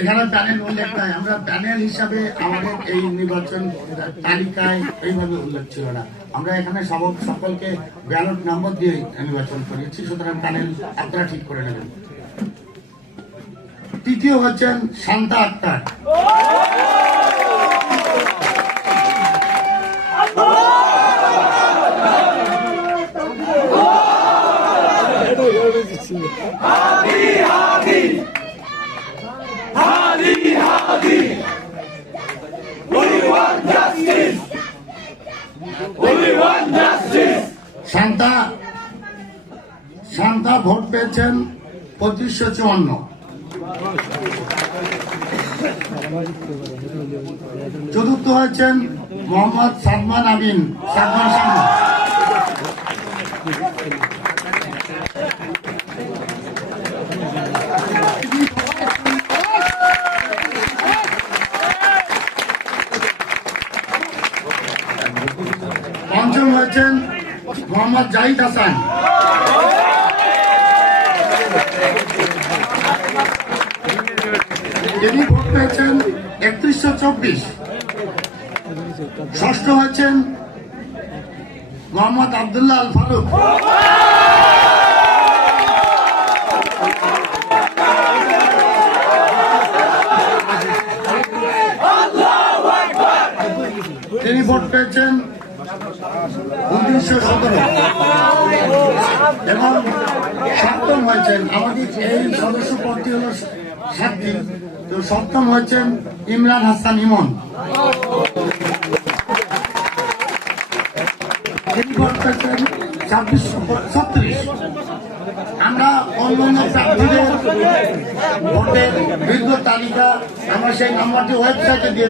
এখানে প্যানেল উল্লেখ নাই, আমরা প্যানেল হিসাবে আমাদের এই নির্বাচন তালিকায় এইভাবে উল্লেখ ছিল না। আমরা এখানে সকলকে ব্যালট নম্বর দিয়ে নির্বাচন করেছি, সুতরাং প্যানেল আপনারা ঠিক করে নেবেন। তৃতীয় হচ্ছেন শান্তা আক্তার। শান্তা ভোট পেয়েছেন 2554। চতুর্থ হয়েছেন মোহাম্মদ সাদমান আমিন। পঞ্চম হয়েছেন মোহাম্মদ জাহিদ হাসান। তিনি ভোট পেয়েছেন 3124। ষষ্ঠ হয়েছেন মোহাম্মদ আব্দুল্লাহ আল ফারুক। তিনি ভোট পেয়েছেন 1917। এবং সপ্তম হয়েছেন, আমাদের এই সদস্য পদটি হল 7টি, তো সপ্তম হয়েছেন ইমরান হাসান ইমন। তিনি ভোট পেয়েছেন 2636। আমরা অন্যান্য প্রার্থীদের ভোটের দীর্ঘ তালিকা আমরা সেই নাম্বারটি ওয়েবসাইটে দিয়ে